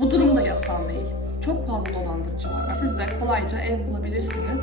Bu durum da yasal değil. Çok fazla dolandırıcı var. Siz de kolayca ev bulabilirsiniz.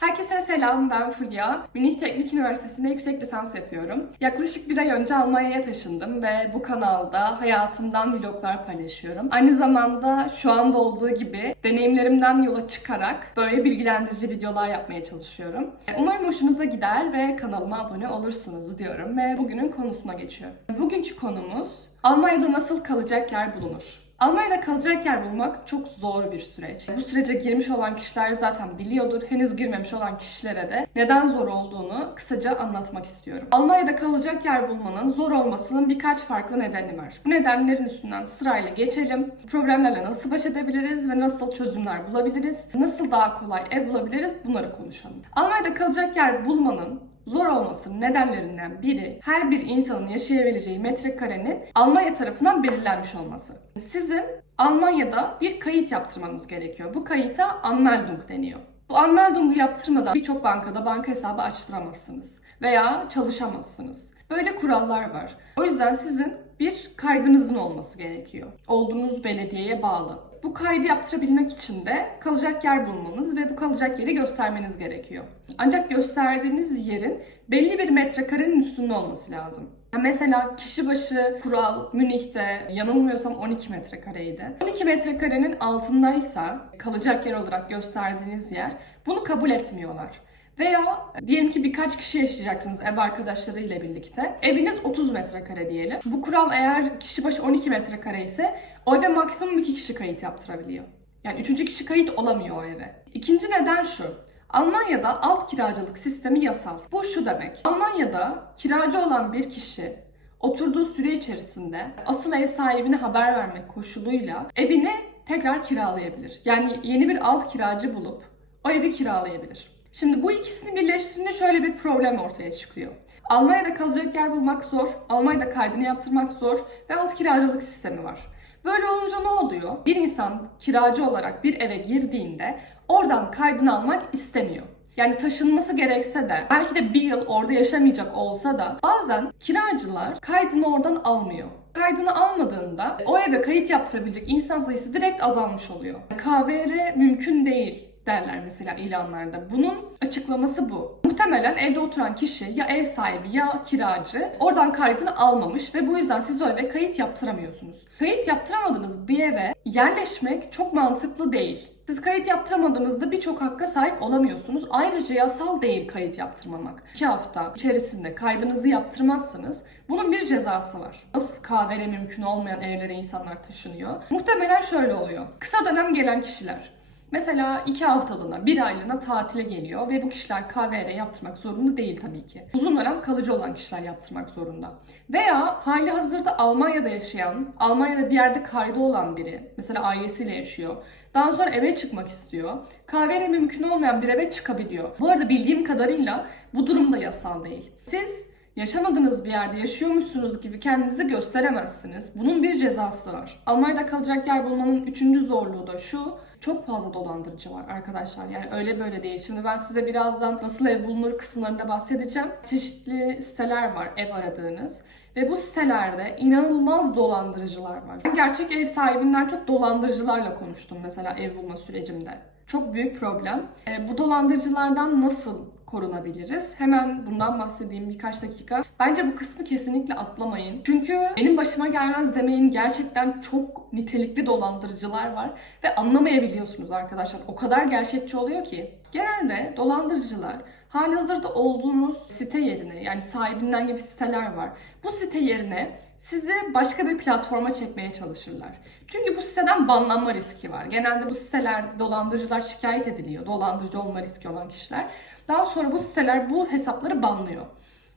Herkese selam, ben Fulya. Münih Teknik Üniversitesi'nde yüksek lisans yapıyorum. Yaklaşık bir ay önce Almanya'ya taşındım ve bu kanalda hayatımdan vloglar paylaşıyorum. Aynı zamanda şu anda olduğu gibi deneyimlerimden yola çıkarak böyle bilgilendirici videolar yapmaya çalışıyorum. Umarım hoşunuza gider ve kanalıma abone olursunuz diyorum ve bugünün konusuna geçiyorum. Bugünkü konumuz Almanya'da nasıl kalacak yer bulunur? Almanya'da kalacak yer bulmak çok zor bir süreç. Bu sürece girmiş olan kişiler zaten biliyordur. Henüz girmemiş olan kişilere de neden zor olduğunu kısaca anlatmak istiyorum. Almanya'da kalacak yer bulmanın zor olmasının birkaç farklı nedeni var. Bu nedenlerin üstünden sırayla geçelim. Problemlerle nasıl baş edebiliriz ve nasıl çözümler bulabiliriz? Nasıl daha kolay ev bulabiliriz? Bunları konuşalım. Almanya'da kalacak yer bulmanın zor olmasının nedenlerinden biri her bir insanın yaşayabileceği metrekarenin Almanya tarafından belirlenmiş olması. Sizin Almanya'da bir kayıt yaptırmanız gerekiyor. Bu kayıta Anmeldung deniyor. Bu Anmeldung'u yaptırmadan birçok bankada banka hesabı açtıramazsınız veya çalışamazsınız. Böyle kurallar var. O yüzden sizin bir kaydınızın olması gerekiyor. Olduğunuz belediyeye bağlı. Bu kaydı yaptırabilmek için de kalacak yer bulmanız ve bu kalacak yeri göstermeniz gerekiyor. Ancak gösterdiğiniz yerin belli bir metrekarenin üstünde olması lazım. Mesela kişi başı kural Münih'te yanılmıyorsam 12 metrekareydi. 12 metrekarenin altındaysa kalacak yer olarak gösterdiğiniz yer bunu kabul etmiyorlar. Veya diyelim ki birkaç kişi yaşayacaksınız ev arkadaşları ile birlikte. Eviniz 30 metrekare diyelim. Bu kural eğer kişi başı 12 metrekare ise o eve maksimum 2 kişi kayıt yaptırabiliyor. Yani üçüncü kişi kayıt olamıyor o eve. İkinci neden şu. Almanya'da alt kiracılık sistemi yasal. Bu şu demek. Almanya'da kiracı olan bir kişi oturduğu süre içerisinde asıl ev sahibine haber vermek koşuluyla evini tekrar kiralayabilir. Yani yeni bir alt kiracı bulup o evi kiralayabilir. Şimdi bu ikisini birleştirince şöyle bir problem ortaya çıkıyor. Almanya'da kalacak yer bulmak zor, Almanya'da kaydını yaptırmak zor ve alt kiracılık sistemi var. Böyle olunca ne oluyor? Bir insan kiracı olarak bir eve girdiğinde oradan kaydını almak istemiyor. Yani taşınması gerekse de belki de bir yıl orada yaşamayacak olsa da bazen kiracılar kaydını oradan almıyor. Kaydını almadığında o eve kayıt yaptırabilecek insan sayısı direkt azalmış oluyor. KVR mümkün değil derler mesela ilanlarda. Bunun açıklaması bu. Muhtemelen evde oturan kişi ya ev sahibi ya kiracı oradan kaydını almamış ve bu yüzden siz o eve kayıt yaptıramıyorsunuz. Kayıt yaptıramadığınız bir eve yerleşmek çok mantıklı değil. Siz kayıt yaptıramadığınızda birçok hakka sahip olamıyorsunuz. Ayrıca yasal değil kayıt yaptırmamak. 2 hafta içerisinde kaydınızı yaptırmazsanız bunun bir cezası var. Nasıl KVR mümkün olmayan evlere insanlar taşınıyor? Muhtemelen şöyle oluyor. Kısa dönem gelen kişiler Mesela iki haftalığına, bir aylığına tatile geliyor ve bu kişiler KVR yaptırmak zorunda değil tabii ki. Uzun dönem kalıcı olan kişiler yaptırmak zorunda. Veya hali hazırda Almanya'da yaşayan, Almanya'da bir yerde kaydı olan biri, mesela ailesiyle yaşıyor. Daha sonra eve çıkmak istiyor. KVR mümkün olmayan bir eve çıkabiliyor. Bu arada bildiğim kadarıyla bu durum da yasal değil. Siz yaşamadığınız bir yerde yaşıyormuşsunuz gibi kendinizi gösteremezsiniz. Bunun bir cezası var. Almanya'da kalacak yer bulmanın üçüncü zorluğu da şu çok fazla dolandırıcı var arkadaşlar. Yani öyle böyle değil. Şimdi ben size birazdan nasıl ev bulunur kısımlarında bahsedeceğim. Çeşitli siteler var ev aradığınız. Ve bu sitelerde inanılmaz dolandırıcılar var. Gerçek ev sahibinden çok dolandırıcılarla konuştum mesela ev bulma sürecimde. Çok büyük problem. E, bu dolandırıcılardan nasıl korunabiliriz? Hemen bundan bahsedeyim birkaç dakika. Bence bu kısmı kesinlikle atlamayın. Çünkü benim başıma gelmez demeyin gerçekten çok nitelikli dolandırıcılar var ve anlamayabiliyorsunuz arkadaşlar. O kadar gerçekçi oluyor ki. Genelde dolandırıcılar halihazırda olduğunuz site yerine yani sahibinden gibi siteler var. Bu site yerine sizi başka bir platforma çekmeye çalışırlar. Çünkü bu siteden banlanma riski var. Genelde bu sitelerde dolandırıcılar şikayet ediliyor. Dolandırıcı olma riski olan kişiler. Daha sonra bu siteler bu hesapları banlıyor.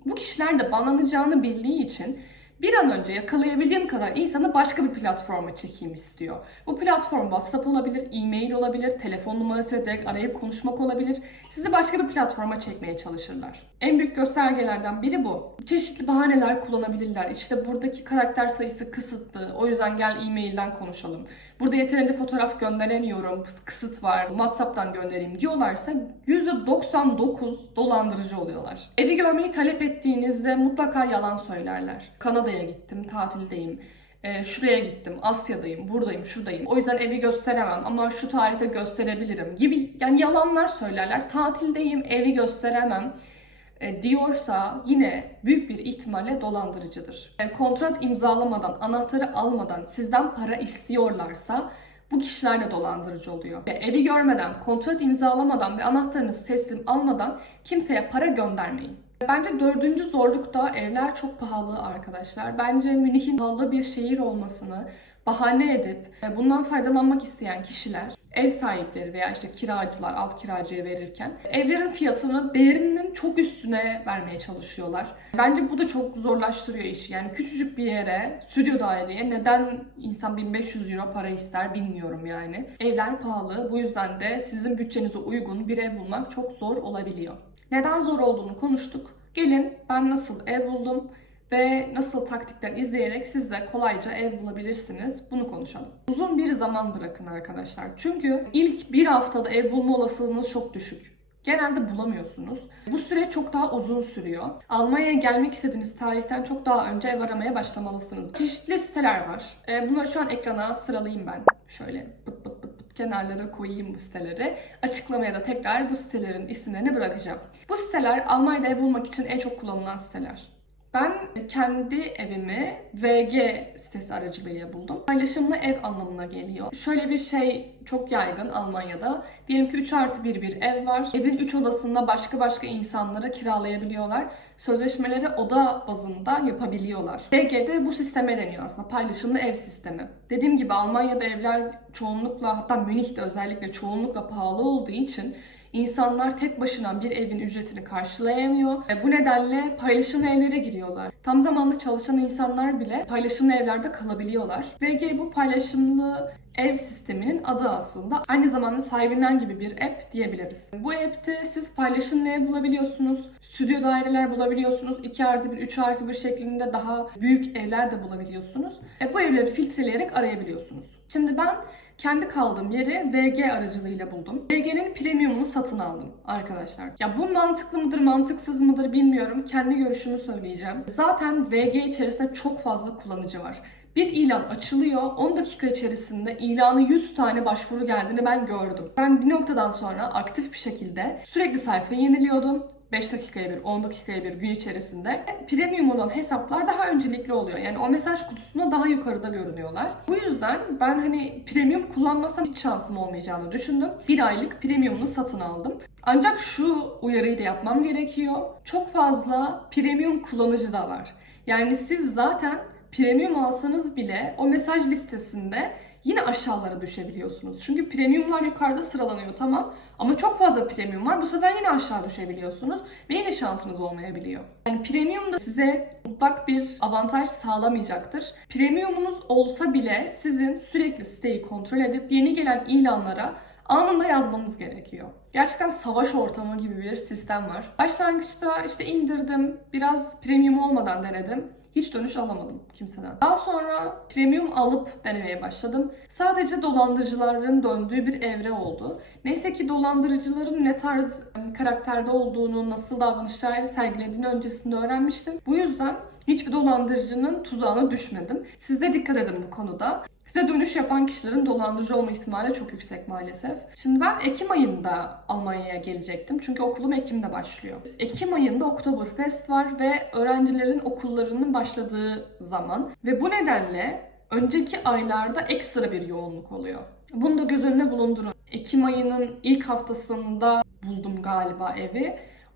Bu kişiler de banlanacağını bildiği için bir an önce yakalayabildiğim kadar insanı başka bir platforma çekeyim istiyor. Bu platform WhatsApp olabilir, e-mail olabilir, telefon numarasıyla direkt arayıp konuşmak olabilir. Sizi başka bir platforma çekmeye çalışırlar. En büyük göstergelerden biri bu. Çeşitli bahaneler kullanabilirler. İşte buradaki karakter sayısı kısıtlı. O yüzden gel e-mailden konuşalım. Burada yeterince fotoğraf gönderemiyorum. Kısıt var. WhatsApp'tan göndereyim diyorlarsa %99 dolandırıcı oluyorlar. Evi görmeyi talep ettiğinizde mutlaka yalan söylerler. Kanada'ya gittim, tatildeyim e, şuraya gittim, Asya'dayım, buradayım, şuradayım. O yüzden evi gösteremem ama şu tarihte gösterebilirim gibi yani yalanlar söylerler. Tatildeyim, evi gösteremem e, diyorsa yine büyük bir ihtimalle dolandırıcıdır. E, kontrat imzalamadan, anahtarı almadan sizden para istiyorlarsa bu kişiler de dolandırıcı oluyor. E, evi görmeden, kontrat imzalamadan ve anahtarınızı teslim almadan kimseye para göndermeyin. Bence dördüncü zorlukta evler çok pahalı arkadaşlar. Bence Münih'in pahalı bir şehir olmasını bahane edip e, bundan faydalanmak isteyen kişiler, ev sahipleri veya işte kiracılar alt kiracıya verirken evlerin fiyatını değerinin çok üstüne vermeye çalışıyorlar. Bence bu da çok zorlaştırıyor işi. Yani küçücük bir yere, stüdyo daireye neden insan 1500 euro para ister bilmiyorum yani. Evler pahalı. Bu yüzden de sizin bütçenize uygun bir ev bulmak çok zor olabiliyor. Neden zor olduğunu konuştuk. Gelin ben nasıl ev buldum ve nasıl taktikler izleyerek siz de kolayca ev bulabilirsiniz. Bunu konuşalım. Uzun bir zaman bırakın arkadaşlar. Çünkü ilk bir haftada ev bulma olasılığınız çok düşük. Genelde bulamıyorsunuz. Bu süre çok daha uzun sürüyor. Almanya'ya gelmek istediğiniz tarihten çok daha önce ev aramaya başlamalısınız. Çeşitli siteler var. Ee, Bunları şu an ekrana sıralayayım ben. Şöyle pıt pıt kenarlara koyayım bu siteleri. Açıklamaya da tekrar bu sitelerin isimlerini bırakacağım. Bu siteler Almanya'da ev bulmak için en çok kullanılan siteler. Ben kendi evimi VG sitesi aracılığıyla buldum. Paylaşımlı ev anlamına geliyor. Şöyle bir şey çok yaygın Almanya'da. Diyelim ki 3 artı 1 bir ev var. Evin 3 odasında başka başka insanlara kiralayabiliyorlar. Sözleşmeleri oda bazında yapabiliyorlar. VG'de bu sisteme deniyor aslında. Paylaşımlı ev sistemi. Dediğim gibi Almanya'da evler çoğunlukla hatta Münih'te özellikle çoğunlukla pahalı olduğu için İnsanlar tek başına bir evin ücretini karşılayamıyor. Bu nedenle paylaşımlı evlere giriyorlar. Tam zamanlı çalışan insanlar bile paylaşımlı evlerde kalabiliyorlar. VG bu paylaşımlı ev sisteminin adı aslında. Aynı zamanda sahibinden gibi bir app diyebiliriz. Bu app'te siz paylaşımlı ev bulabiliyorsunuz, stüdyo daireler bulabiliyorsunuz, 2 artı 1, 3 artı 1 şeklinde daha büyük evler de bulabiliyorsunuz. E, bu evleri filtreleyerek arayabiliyorsunuz. Şimdi ben kendi kaldığım yeri VG aracılığıyla buldum. VG'nin premiumunu satın aldım arkadaşlar. Ya bu mantıklı mıdır, mantıksız mıdır bilmiyorum. Kendi görüşümü söyleyeceğim. Zaten VG içerisinde çok fazla kullanıcı var. Bir ilan açılıyor. 10 dakika içerisinde ilanı 100 tane başvuru geldiğini ben gördüm. Ben bir noktadan sonra aktif bir şekilde sürekli sayfayı yeniliyordum. 5 dakikaya bir, 10 dakikaya bir gün içerisinde premium olan hesaplar daha öncelikli oluyor. Yani o mesaj kutusunda daha yukarıda görünüyorlar. Bu yüzden ben hani premium kullanmasam hiç şansım olmayacağını düşündüm. Bir aylık premiumunu satın aldım. Ancak şu uyarıyı da yapmam gerekiyor. Çok fazla premium kullanıcı da var. Yani siz zaten premium alsanız bile o mesaj listesinde yine aşağılara düşebiliyorsunuz. Çünkü premiumlar yukarıda sıralanıyor tamam ama çok fazla premium var. Bu sefer yine aşağı düşebiliyorsunuz ve yine şansınız olmayabiliyor. Yani premium da size mutlak bir avantaj sağlamayacaktır. Premiumunuz olsa bile sizin sürekli siteyi kontrol edip yeni gelen ilanlara anında yazmanız gerekiyor. Gerçekten savaş ortamı gibi bir sistem var. Başlangıçta işte indirdim, biraz premium olmadan denedim. Hiç dönüş alamadım kimseden. Daha sonra premium alıp denemeye başladım. Sadece dolandırıcıların döndüğü bir evre oldu. Neyse ki dolandırıcıların ne tarz karakterde olduğunu, nasıl davranışlar sergilediğini öncesinde öğrenmiştim. Bu yüzden hiçbir dolandırıcının tuzağına düşmedim. Siz de dikkat edin bu konuda. Size dönüş yapan kişilerin dolandırıcı olma ihtimali çok yüksek maalesef. Şimdi ben Ekim ayında Almanya'ya gelecektim. Çünkü okulum Ekim'de başlıyor. Ekim ayında Oktoberfest var ve öğrencilerin okullarının başladığı zaman. Ve bu nedenle önceki aylarda ekstra bir yoğunluk oluyor. Bunu da göz önüne bulundurun. Ekim ayının ilk haftasında buldum galiba evi.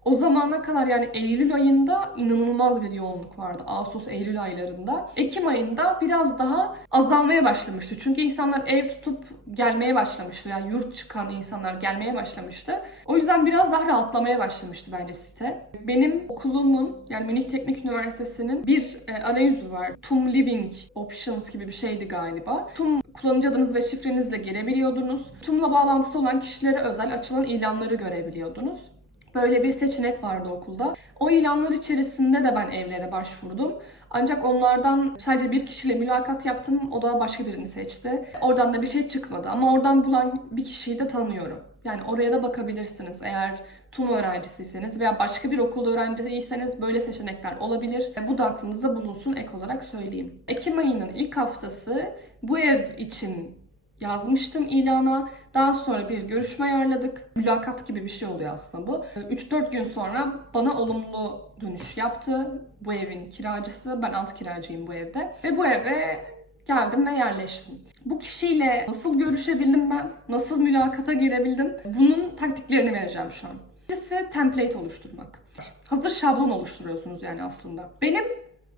O zamana kadar yani Eylül ayında inanılmaz bir yoğunluk vardı. Ağustos, Eylül aylarında. Ekim ayında biraz daha azalmaya başlamıştı. Çünkü insanlar ev tutup gelmeye başlamıştı. Yani yurt çıkan insanlar gelmeye başlamıştı. O yüzden biraz daha rahatlamaya başlamıştı bence site. Benim okulumun yani Münih Teknik Üniversitesi'nin bir e, arayüzü var. TUM Living Options gibi bir şeydi galiba. TUM kullanıcı adınız ve şifrenizle girebiliyordunuz. TUM'la bağlantısı olan kişilere özel açılan ilanları görebiliyordunuz. Böyle bir seçenek vardı okulda. O ilanlar içerisinde de ben evlere başvurdum. Ancak onlardan sadece bir kişiyle mülakat yaptım. O da başka birini seçti. Oradan da bir şey çıkmadı. Ama oradan bulan bir kişiyi de tanıyorum. Yani oraya da bakabilirsiniz eğer TUM öğrencisiyseniz veya başka bir okulda öğrenciyseniz böyle seçenekler olabilir. Bu da aklınızda bulunsun ek olarak söyleyeyim. Ekim ayının ilk haftası bu ev için yazmıştım ilana. Daha sonra bir görüşme ayarladık. Mülakat gibi bir şey oluyor aslında bu. 3-4 gün sonra bana olumlu dönüş yaptı bu evin kiracısı. Ben alt kiracıyım bu evde. Ve bu eve geldim ve yerleştim. Bu kişiyle nasıl görüşebildim ben? Nasıl mülakata girebildim? Bunun taktiklerini vereceğim şu an. Birincisi template oluşturmak. Hazır şablon oluşturuyorsunuz yani aslında. Benim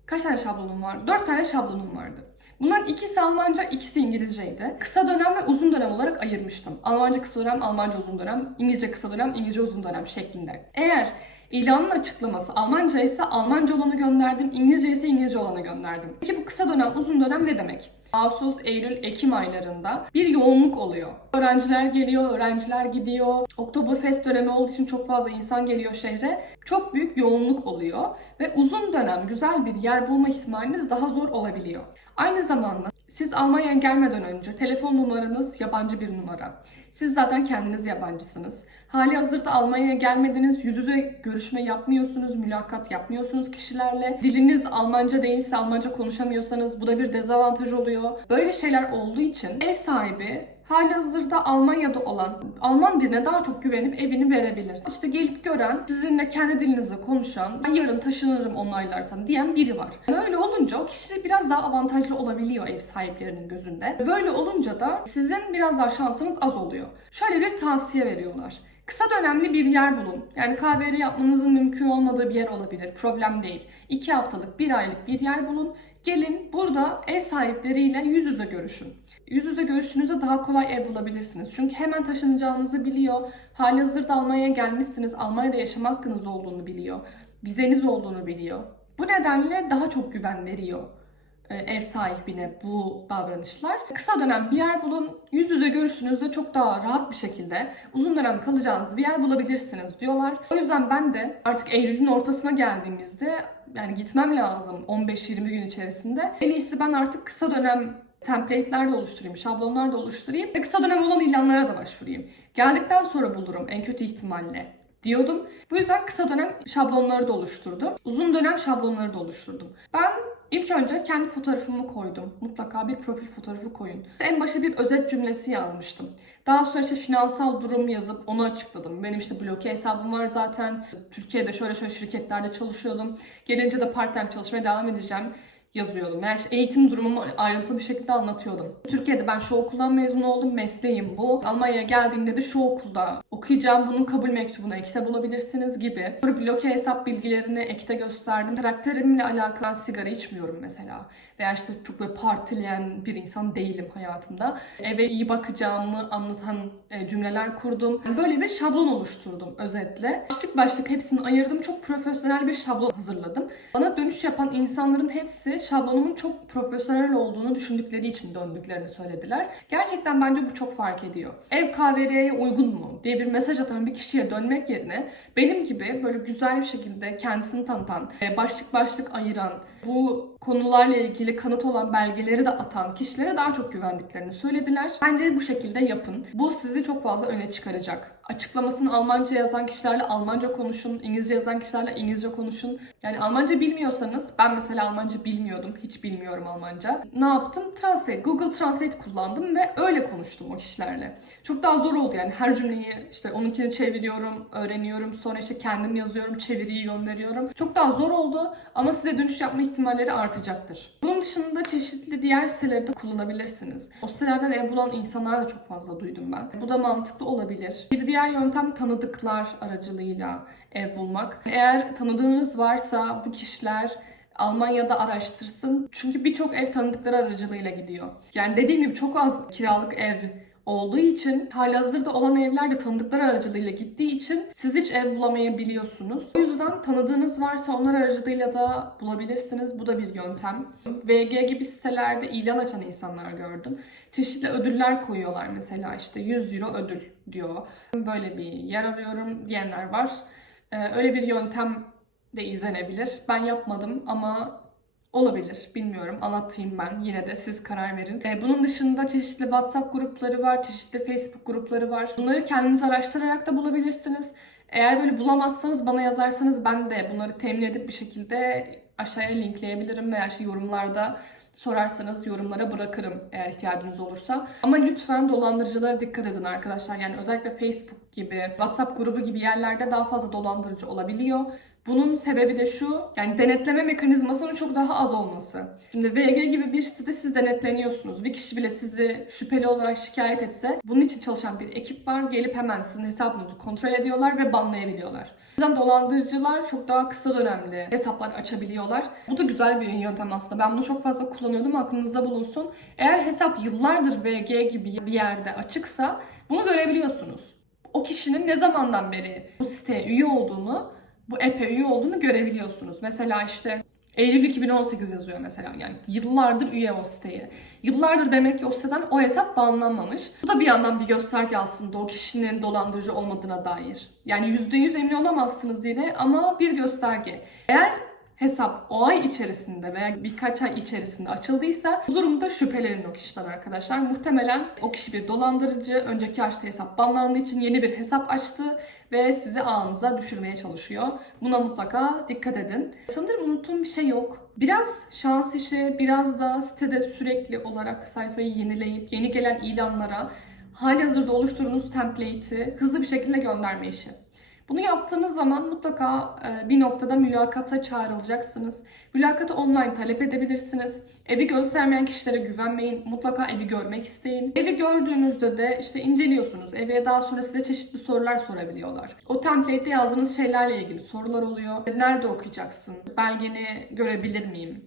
kaç tane şablonum var? 4 tane şablonum vardı. Bunların ikisi Almanca, ikisi İngilizceydi. Kısa dönem ve uzun dönem olarak ayırmıştım. Almanca kısa dönem, Almanca uzun dönem, İngilizce kısa dönem, İngilizce uzun dönem şeklinde. Eğer ilanın açıklaması Almanca ise Almanca olanı gönderdim, İngilizce ise İngilizce olanı gönderdim. Peki bu kısa dönem, uzun dönem ne demek? Ağustos, Eylül, Ekim aylarında bir yoğunluk oluyor. Öğrenciler geliyor, öğrenciler gidiyor. Oktoberfest dönemi olduğu için çok fazla insan geliyor şehre. Çok büyük yoğunluk oluyor ve uzun dönem güzel bir yer bulma ihtimaliniz daha zor olabiliyor. Aynı zamanda siz Almanya'ya gelmeden önce telefon numaranız yabancı bir numara. Siz zaten kendiniz yabancısınız. Hali hazırda Almanya'ya gelmediniz, yüz yüze görüşme yapmıyorsunuz, mülakat yapmıyorsunuz kişilerle. Diliniz Almanca değilse, Almanca konuşamıyorsanız bu da bir dezavantaj oluyor. Böyle şeyler olduğu için ev sahibi hali hazırda Almanya'da olan Alman birine daha çok güvenip evini verebilir. İşte gelip gören, sizinle kendi dilinizde konuşan, ben yarın taşınırım onaylarsan diyen biri var. Yani öyle olunca o kişi biraz daha avantajlı olabiliyor ev sahiplerinin gözünde. Böyle olunca da sizin biraz daha şansınız az oluyor. Şöyle bir tavsiye veriyorlar. Kısa dönemli bir yer bulun. Yani KVR yapmanızın mümkün olmadığı bir yer olabilir. Problem değil. 2 haftalık, 1 aylık bir yer bulun. Gelin burada ev sahipleriyle yüz yüze görüşün. Yüz yüze görüştüğünüzde daha kolay ev bulabilirsiniz. Çünkü hemen taşınacağınızı biliyor. Hali hazırda Almanya'ya gelmişsiniz. Almanya'da yaşam hakkınız olduğunu biliyor. Vizeniz olduğunu biliyor. Bu nedenle daha çok güven veriyor e, ev sahibine bu davranışlar. Kısa dönem bir yer bulun. Yüz yüze görüştüğünüzde çok daha rahat bir şekilde uzun dönem kalacağınız bir yer bulabilirsiniz diyorlar. O yüzden ben de artık Eylül'ün ortasına geldiğimizde yani gitmem lazım 15-20 gün içerisinde. En iyisi ben artık kısa dönem template'ler de oluşturayım, şablonlar da oluşturayım ve kısa dönem olan ilanlara da başvurayım. Geldikten sonra bulurum en kötü ihtimalle diyordum. Bu yüzden kısa dönem şablonları da oluşturdum. Uzun dönem şablonları da oluşturdum. Ben ilk önce kendi fotoğrafımı koydum. Mutlaka bir profil fotoğrafı koyun. En başa bir özet cümlesi yazmıştım. Daha sonra işte finansal durum yazıp onu açıkladım. Benim işte bloke hesabım var zaten. Türkiye'de şöyle şöyle şirketlerde çalışıyordum. Gelince de part time çalışmaya devam edeceğim yazıyordum. Yani işte eğitim durumumu ayrıntılı bir şekilde anlatıyordum. Türkiye'de ben şu okuldan mezun oldum, mesleğim bu. Almanya'ya geldiğimde de şu okulda okuyacağım, bunun kabul mektubunu ekte bulabilirsiniz gibi. Bloke hesap bilgilerini ekte gösterdim. Karakterimle alakalı sigara içmiyorum mesela. Veya işte çok böyle partileyen bir insan değilim hayatımda. Eve iyi bakacağımı anlatan e, cümleler kurdum. Böyle bir şablon oluşturdum özetle. Başlık başlık hepsini ayırdım. Çok profesyonel bir şablon hazırladım. Bana dönüş yapan insanların hepsi şablonumun çok profesyonel olduğunu düşündükleri için döndüklerini söylediler. Gerçekten bence bu çok fark ediyor. Ev KVR'ye uygun mu diye bir mesaj atan bir kişiye dönmek yerine benim gibi böyle güzel bir şekilde kendisini tanıtan, e, başlık başlık ayıran, bu konularla ilgili kanıt olan belgeleri de atan kişilere daha çok güvendiklerini söylediler. Bence bu şekilde yapın. Bu sizi çok fazla öne çıkaracak. Açıklamasını Almanca yazan kişilerle Almanca konuşun, İngilizce yazan kişilerle İngilizce konuşun. Yani Almanca bilmiyorsanız, ben mesela Almanca bilmiyordum, hiç bilmiyorum Almanca. Ne yaptım? Translate, Google Translate kullandım ve öyle konuştum o kişilerle. Çok daha zor oldu yani her cümleyi işte onunkini çeviriyorum, öğreniyorum, sonra işte kendim yazıyorum, çeviriyi gönderiyorum. Çok daha zor oldu ama size dönüş yapma ihtimalleri artacaktır. Bunun dışında çeşitli diğer siteleri de kullanabilirsiniz. O sitelerden ev bulan insanlar da çok fazla duydum ben. Bu da mantıklı olabilir. Bir diğer yöntem tanıdıklar aracılığıyla ev bulmak. Eğer tanıdığınız varsa bu kişiler Almanya'da araştırsın. Çünkü birçok ev tanıdıkları aracılığıyla gidiyor. Yani dediğim gibi çok az kiralık ev olduğu için halihazırda olan evler de tanıdıkları aracılığıyla gittiği için siz hiç ev bulamayabiliyorsunuz. O yüzden tanıdığınız varsa onlar aracılığıyla da bulabilirsiniz. Bu da bir yöntem. VG gibi sitelerde ilan açan insanlar gördüm. Çeşitli ödüller koyuyorlar mesela işte 100 euro ödül diyor. Böyle bir yer arıyorum diyenler var. Ee, öyle bir yöntem de izlenebilir. Ben yapmadım ama Olabilir, bilmiyorum. Anlatayım ben. Yine de siz karar verin. Ee, bunun dışında çeşitli WhatsApp grupları var, çeşitli Facebook grupları var. Bunları kendiniz araştırarak da bulabilirsiniz. Eğer böyle bulamazsanız bana yazarsanız ben de bunları temin edip bir şekilde aşağıya linkleyebilirim veya şey yorumlarda sorarsanız yorumlara bırakırım eğer ihtiyacınız olursa. Ama lütfen dolandırıcılara dikkat edin arkadaşlar. Yani özellikle Facebook gibi, WhatsApp grubu gibi yerlerde daha fazla dolandırıcı olabiliyor. Bunun sebebi de şu, yani denetleme mekanizmasının çok daha az olması. Şimdi VG gibi bir sitede siz denetleniyorsunuz. Bir kişi bile sizi şüpheli olarak şikayet etse, bunun için çalışan bir ekip var. Gelip hemen sizin hesabınızı kontrol ediyorlar ve banlayabiliyorlar. O yüzden dolandırıcılar çok daha kısa dönemli hesaplar açabiliyorlar. Bu da güzel bir yöntem aslında. Ben bunu çok fazla kullanıyordum. Aklınızda bulunsun. Eğer hesap yıllardır VG gibi bir yerde açıksa bunu görebiliyorsunuz. O kişinin ne zamandan beri bu siteye üye olduğunu bu app'e üye olduğunu görebiliyorsunuz. Mesela işte Eylül 2018 yazıyor mesela. Yani yıllardır üye o siteye. Yıllardır demek ki o siteden o hesap banlanmamış. Bu da bir yandan bir gösterge aslında o kişinin dolandırıcı olmadığına dair. Yani %100 emin olamazsınız yine ama bir gösterge. Eğer hesap o ay içerisinde veya birkaç ay içerisinde açıldıysa bu durumda şüphelenin o kişiden arkadaşlar. Muhtemelen o kişi bir dolandırıcı, önceki açtığı hesap banlandığı için yeni bir hesap açtı ve sizi ağınıza düşürmeye çalışıyor. Buna mutlaka dikkat edin. Sanırım unuttuğum bir şey yok. Biraz şans işi, biraz da sitede sürekli olarak sayfayı yenileyip yeni gelen ilanlara halihazırda oluşturduğunuz template'i hızlı bir şekilde gönderme işi. Bunu yaptığınız zaman mutlaka e, bir noktada mülakata çağrılacaksınız. Mülakatı online talep edebilirsiniz. Evi göstermeyen kişilere güvenmeyin. Mutlaka evi görmek isteyin. Evi gördüğünüzde de işte inceliyorsunuz. Eve daha sonra size çeşitli sorular sorabiliyorlar. O template'te yazdığınız şeylerle ilgili sorular oluyor. Nerede okuyacaksın? Belgeni görebilir miyim?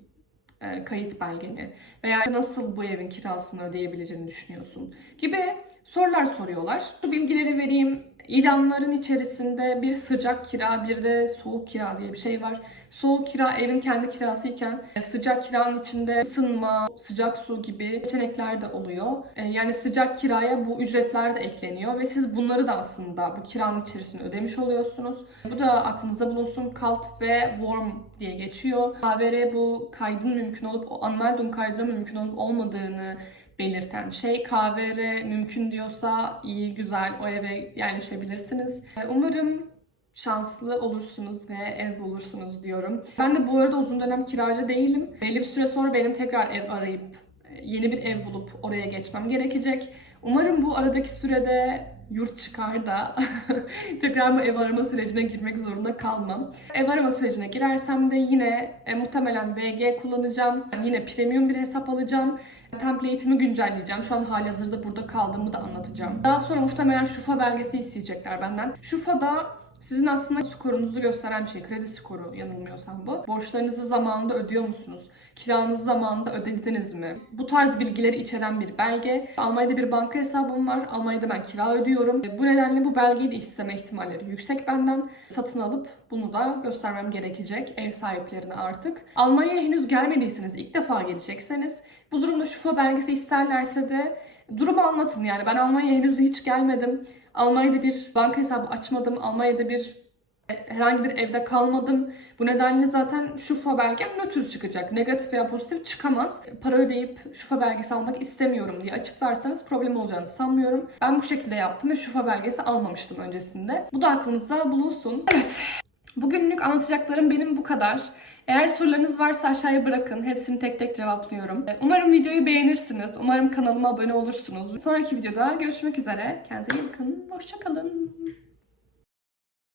E, kayıt belgeni veya nasıl bu evin kirasını ödeyebileceğini düşünüyorsun gibi sorular soruyorlar. Şu bilgileri vereyim. İlanların içerisinde bir sıcak kira, bir de soğuk kira diye bir şey var. Soğuk kira evin kendi kirası iken e, sıcak kiranın içinde ısınma, sıcak su gibi seçenekler de oluyor. E, Yani sıcak kiraya bu ücretler de ekleniyor ve siz bunları da aslında bu kiranın içerisinde ödemiş oluyorsunuz. Bu da aklınızda bulunsun. Kalt ve warm diye geçiyor. KVR bu kaydın mümkün olup, anmeldung kaydının mümkün olup olmadığını belirten şey. KVR mümkün diyorsa iyi, güzel o eve yerleşebilirsiniz. E, Umarım şanslı olursunuz ve ev bulursunuz diyorum. Ben de bu arada uzun dönem kiracı değilim. Belli bir süre sonra benim tekrar ev arayıp e, yeni bir ev bulup oraya geçmem gerekecek. Umarım bu aradaki sürede yurt çıkar da tekrar bu ev arama sürecine girmek zorunda kalmam. Ev arama sürecine girersem de yine e, muhtemelen VG kullanacağım. Yine premium bir hesap alacağım. Template'imi güncelleyeceğim. Şu an halihazırda burada kaldığımı da anlatacağım. Daha sonra muhtemelen şufa belgesi isteyecekler benden. Şufa'da sizin aslında skorunuzu gösteren bir şey. Kredi skoru yanılmıyorsam bu. Borçlarınızı zamanında ödüyor musunuz? Kiranızı zamanında ödediniz mi? Bu tarz bilgileri içeren bir belge. Almanya'da bir banka hesabım var. Almanya'da ben kira ödüyorum. Bu nedenle bu belgeyi de isteme ihtimalleri yüksek benden. Satın alıp bunu da göstermem gerekecek ev sahiplerine artık. Almanya'ya henüz gelmediyseniz, ilk defa gelecekseniz bu durumda şufa belgesi isterlerse de durumu anlatın yani. Ben Almanya'ya henüz hiç gelmedim. Almanya'da bir banka hesabı açmadım. Almanya'da bir e, herhangi bir evde kalmadım. Bu nedenle zaten şufa belgem nötr çıkacak. Negatif veya pozitif çıkamaz. Para ödeyip şufa belgesi almak istemiyorum diye açıklarsanız problem olacağını sanmıyorum. Ben bu şekilde yaptım ve şufa belgesi almamıştım öncesinde. Bu da aklınızda bulunsun. Evet. Bugünlük anlatacaklarım benim bu kadar. Eğer sorularınız varsa aşağıya bırakın. Hepsini tek tek cevaplıyorum. Umarım videoyu beğenirsiniz. Umarım kanalıma abone olursunuz. Sonraki videoda görüşmek üzere. Kendinize iyi bakın. Hoşçakalın.